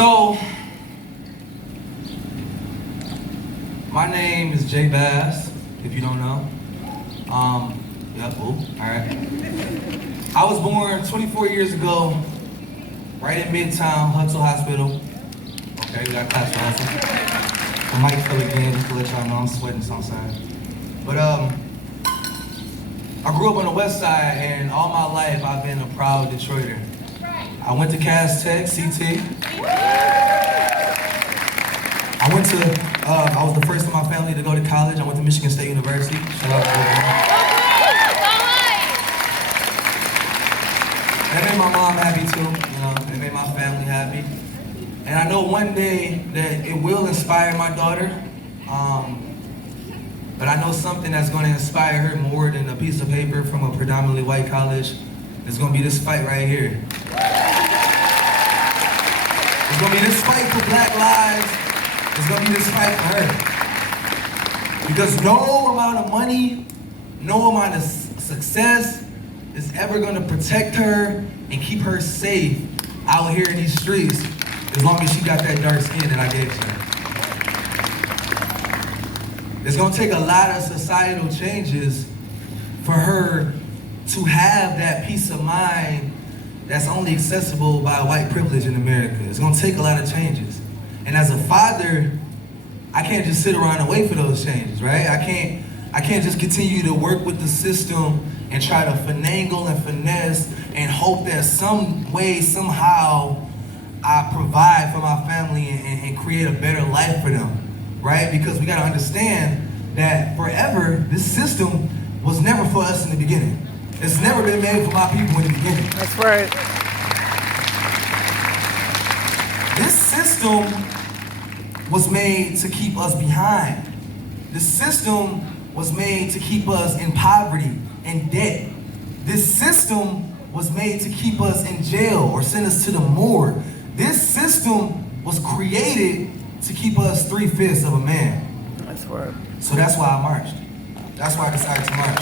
So, my name is Jae Bass, if you don't know. Alright. I was born 24 years ago, right in Midtown, Hudson Hospital. Okay, we got class for Hudson. The mic fell again, just to let y'all know I'm sweating sometimes. But I grew up on the west side, and all my life I've been a proud Detroiter. I went to Cass Tech, CT. I was the first in my family to go to college. I went to Michigan State University. Shout out to them. That made my mom happy too, it made my family happy. And I know one day that it will inspire my daughter, but I know something that's going to inspire her more than a piece of paper from a predominantly white college. It's going to be this fight right here. It's going to be this fight for black lives. It's going to be this fight for her. Because no amount of money, no amount of success is ever going to protect her and keep her safe out here in these streets as long as she got that dark skin that I gave her. It's going to take a lot of societal changes for her to have that peace of mind that's only accessible by white privilege in America. It's going to take a lot of changes. And as a father, I can't just sit around and wait for those changes, right? I can't just continue to work with the system and try to finagle and finesse and hope that some way, somehow, I provide for my family and create a better life for them, right? Because we gotta understand that forever, this system was never for us in the beginning. It's never been made for my people in the beginning. That's right. This system was made to keep us behind. The system was made to keep us in poverty and debt. This system was made to keep us in jail or send us to the morgue. This system was created to keep us 3/5 of a man. That's right. So that's why I marched. That's why I decided to march.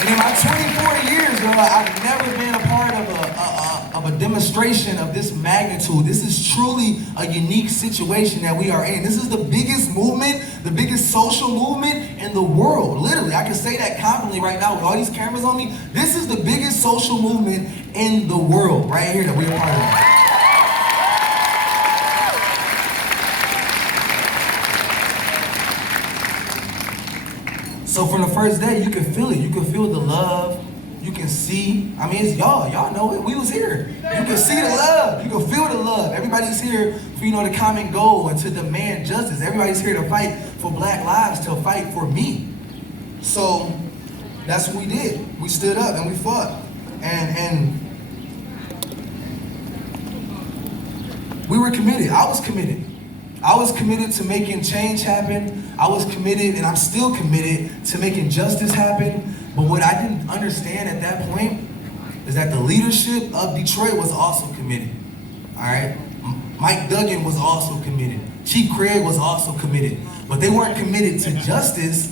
And in my 24 years, I've never been a part of a demonstration of this magnitude. This is truly a unique situation that we are in. This is the biggest movement, the biggest social movement in the world. Literally, I can say that confidently right now with all these cameras on me. This is the biggest social movement in the world right here that we are part of. So from the first day, you can feel it. You can feel the love. You can see. I mean, it's y'all. Y'all know it. We was here. You can see the love. You can feel the love. Everybody's here for, the common goal and to demand justice. Everybody's here to fight for black lives, to fight for me. So that's what we did. We stood up and we fought. And we were committed. I was committed. I was committed to making change happen. I was committed, and I'm still committed, to making justice happen. But what I didn't understand at that point is that the leadership of Detroit was also committed. All right? Mike Duggan was also committed. Chief Craig was also committed. But they weren't committed to justice.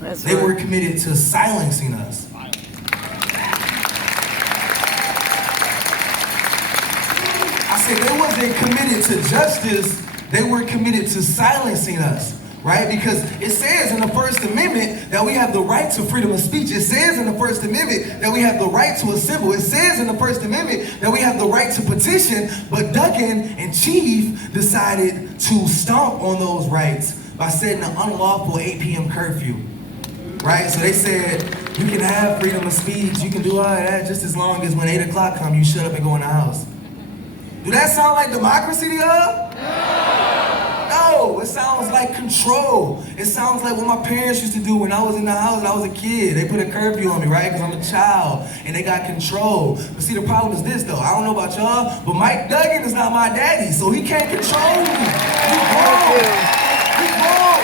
They were committed to silencing us. I said they wasn't committed to justice. They were committed to silencing us, right? Because it says in the First Amendment that we have the right to freedom of speech. It says in the First Amendment that we have the right to assemble. It says in the First Amendment that we have the right to petition, but Duggan and Chief decided to stomp on those rights by setting an unlawful 8 p.m. curfew, right? So they said, you can have freedom of speech, you can do all of that just as long as when 8 o'clock comes, you shut up and go in the house. Do that sound like democracy to y'all? No, it sounds like control. It sounds like what my parents used to do when I was in the house and I was a kid. They put a curfew on me, right? Because I'm a child, and they got control. But see, the problem is this, though. I don't know about y'all, but Mike Duggan is not my daddy, so he can't control me. He's wrong. He's wrong.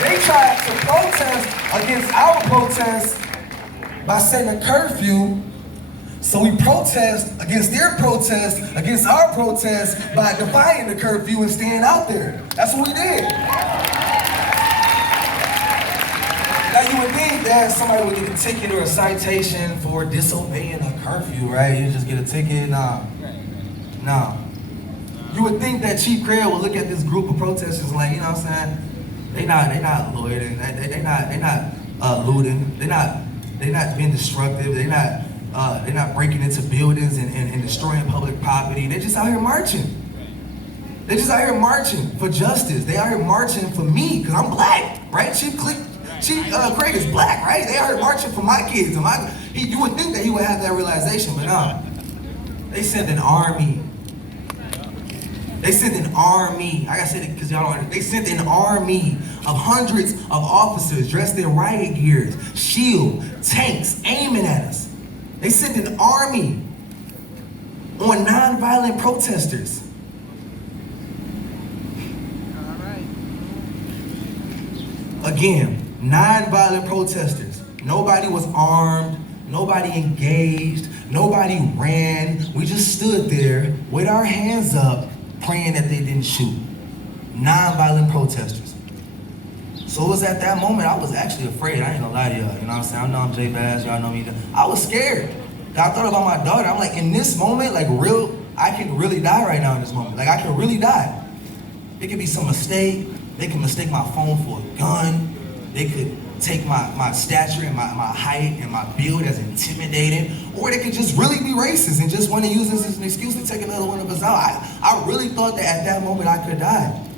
They tried to protest against our protest by setting a curfew. So we protest against their protest, against our protest, by defying the curfew and staying out there. That's what we did. Now you would think that somebody would get a ticket or a citation for disobeying a curfew, right? You just get a ticket, nah. You would think that Chief Craig would look at this group of protesters like, you know what I'm saying? They not loitering, they not looting, they not being destructive, they not breaking into buildings and destroying public property. They're just out here marching. They're just out here marching for justice. They out here marching for me, because I'm black, right? Chief Craig is black, right? They out here marching for my kids. You would think that he would have that realization, but no. They sent an army. They sent an army. I gotta say it because y'all don't understand. They sent an army of hundreds of officers dressed in riot gears, shield, tanks, aiming at us. They sent an army on nonviolent protesters. Again, nonviolent protesters. Nobody was armed, nobody engaged, nobody ran. We just stood there with our hands up, praying that they didn't shoot. Nonviolent protesters. So it was at that moment I was actually afraid. I ain't gonna lie to y'all. You know what I'm saying? I know I'm Jae Bass, y'all know me. I was scared. I thought about my daughter. I'm like, in this moment, like I can really die right now in this moment. Like I can really die. It could be some mistake. They can mistake my phone for a gun. They could take my stature and my height and my build as intimidating. Or they could just really be racist and just want to use this as an excuse to take another one of us out. I really thought that at that moment I could die.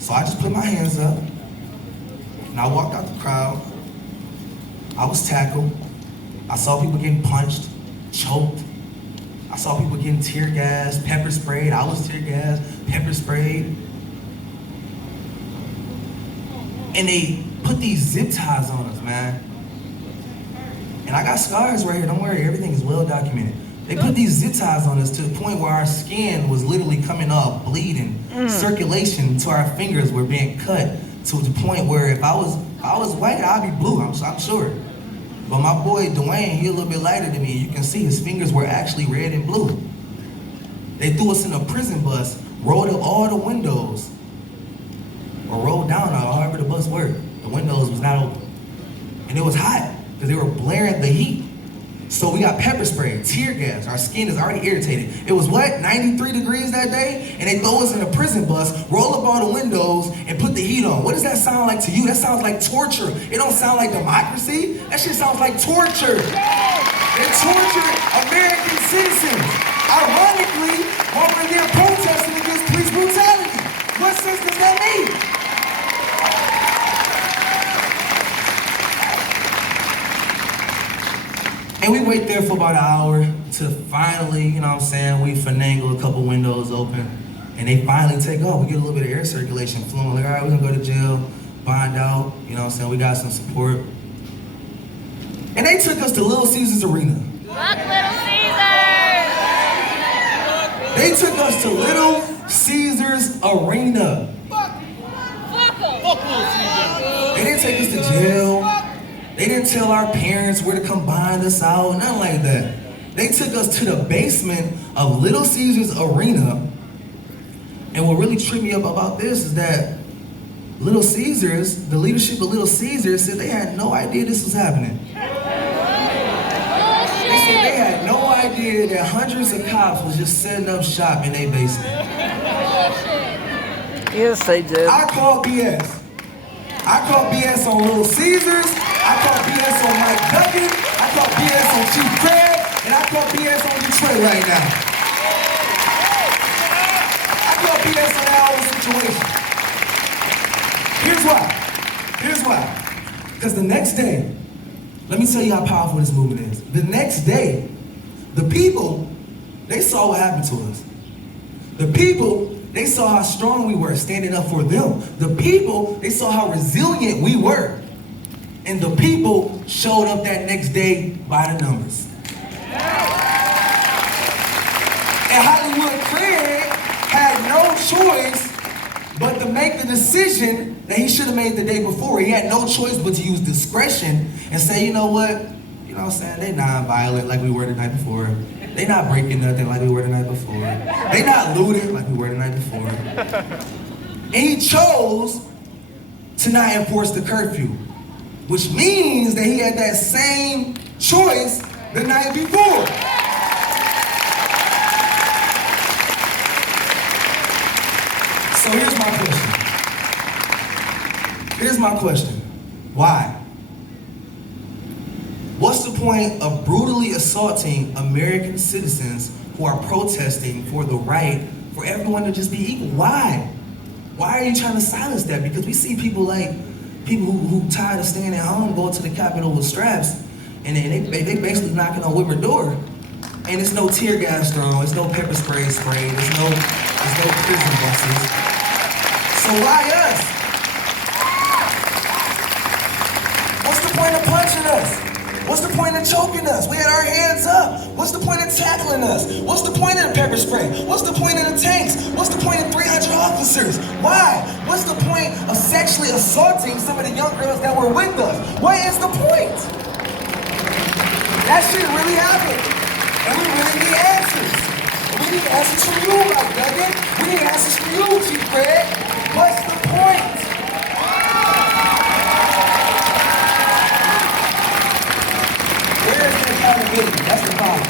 So I just put my hands up and I walked out the crowd. I was tackled. I saw people getting punched, choked. I saw people getting tear gassed, pepper sprayed. I was tear gassed, pepper sprayed. And they put these zip ties on us, man. And I got scars right here, don't worry, everything is well documented. They put these zip ties on us to the point where our skin was literally coming up, bleeding. Circulation to our fingers were being cut to the point where if I was white, I'd be blue, I'm sure. But my boy Dwayne, he a little bit lighter than me. You can see his fingers were actually red and blue. They threw us in a prison bus, rolled up all the windows, or rolled down, or however the bus worked. The windows was not open. And it was hot, because they were blaring the heat. So we got pepper spray, tear gas, our skin is already irritated. It was what, 93 degrees that day? And they throw us in a prison bus, roll up all the windows, and put the heat on. What does that sound like to you? That sounds like torture. It don't sound like democracy. That shit sounds like torture. They tortured American citizens. Ironically, while we're there protesting against police brutality. What sense does that make? And we wait there for about an hour to finally, you know what I'm saying, we finagle a couple windows open, and they finally take off. We get a little bit of air circulation flowing. Like, all right, we're gonna go to jail, bond out, you know what I'm saying, we got some support. And they took us to Little Caesars Arena. Fuck Little Caesars! They took us to Little Caesars Arena. Fuck them! Fuck Little Caesars! They didn't take us to jail. They didn't tell our parents where to come bind us out, nothing like that. They took us to the basement of Little Caesars Arena. And what really tripped me up about this is that Little Caesars, the leadership of Little Caesars, said they had no idea this was happening. They said they had no idea that hundreds of cops was just setting up shop in their basement. Yes, they did. I call BS. I call BS on Little Caesars. I call BS on Mike Duggan, I call BS on Chief Craig, and I call BS on Detroit right now. I call BS on that whole situation. Here's why. Because the next day, let me tell you how powerful this movement is. The next day, the people, they saw what happened to us. The people, they saw how strong we were standing up for them. The people, they saw how resilient we were. And the people showed up that next day by the numbers. And Hollywood Craig had no choice but to make the decision that he should have made the day before. He had no choice but to use discretion and say, you know what? You know what I'm saying? They non-violent like we were the night before. They not breaking nothing like we were the night before. They not looting like we were the night before. And he chose to not enforce the curfew. which means that he had that same choice the night before. So here's my question. Why? What's the point of brutally assaulting American citizens who are protesting for the right for everyone to just be equal? Why? Why are you trying to silence that? Because we see people who tired of staying at home go to the Capitol with straps, and they basically knocking on women's door, and it's no tear gas thrown, it's no pepper spray sprayed, there's no prison buses. So why us? What's the point of punching us? What's the point of choking us? We had our hands up. What's the point of tackling us? What's the point of the pepper spray? What's the point of the tanks? What's the point of 300 officers? Why? What's the point of sexually assaulting some of the young girls that were with us? What is the point? That shit really happened. And we really need answers. And we need answers from you, Mike Duggan. We need answers from you, Chief Craig. What's the point? Where's the accountability? That's the problem.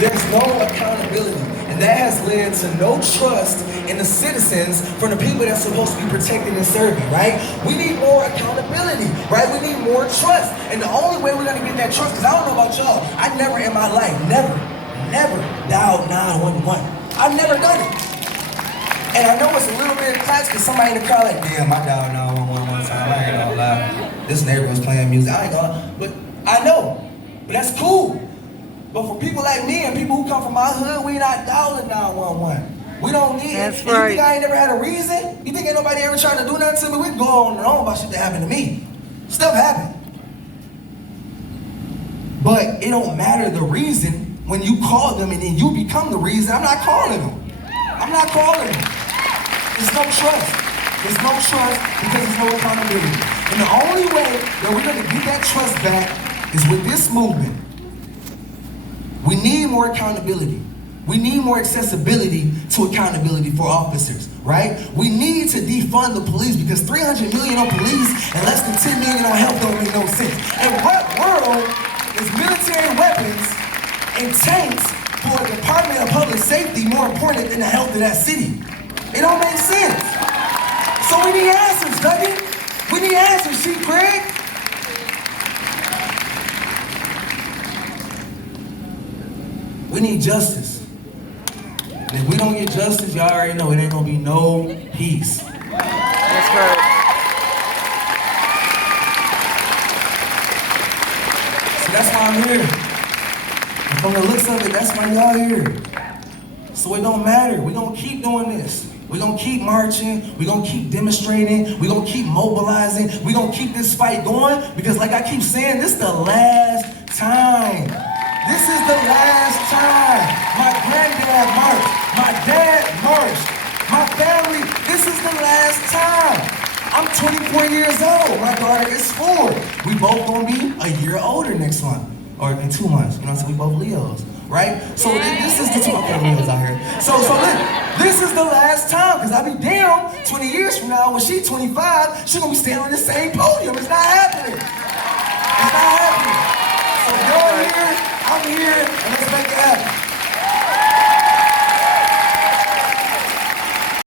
There's no accountability. And that has led to no trust in the citizens from the people that's supposed to be protecting and serving, right? We need more accountability, right? We need more trust. And the only way we're gonna get that trust, because I don't know about y'all, I never in my life, never dialed 911. I've never done it. And I know it's a little bit of class because somebody in the crowd like, damn, I dialed 911 one time, I ain't gonna lie. This neighbor was playing music, I ain't gonna, but I know. But that's cool. But for people like me and people who come from my hood, we not dialing 911. We don't need it. That's right. You think I ain't never had a reason? You think ain't nobody ever tried to do nothing to me? We can go on and on about shit that happened to me. Stuff happened. But it don't matter the reason when you call them and then you become the reason. I'm not calling them. I'm not calling them. There's no trust. There's no trust because there's no accountability. And the only way that we're gonna get that trust back is with this movement. We need more accountability. We need more accessibility to accountability for officers, right? We need to defund the police because 300 million on police and less than 10 million on health don't make no sense. And what world is military weapons and tanks for a Department of Public Safety more important than the health of that city? It don't make sense. So we need answers, Dougie. We need answers, Chief Craig. We need justice. And if we don't get justice, y'all already know it ain't gonna be no peace. That's right. So that's why I'm here. And from the looks of it, that's why y'all here. So it don't matter. We're gonna keep doing this. We're gonna keep marching. We're gonna keep demonstrating. We're gonna keep mobilizing. We're gonna keep this fight going because like I keep saying, this is the last time. This is the last time. My granddad marched. My dad marched. My family, this is the last time. I'm 24 years old. My daughter is 4. We both gonna be a year older next month. Or in 2 months. You know, so we both Leos. Right? So this is the 2 Leos out here. So look, this is the last time. Because I'll be damn 20 years from now when she's 25, she's gonna be standing on the same podium. It's not happening. It's not happening. So you're here. I'm here, and let's make it happen.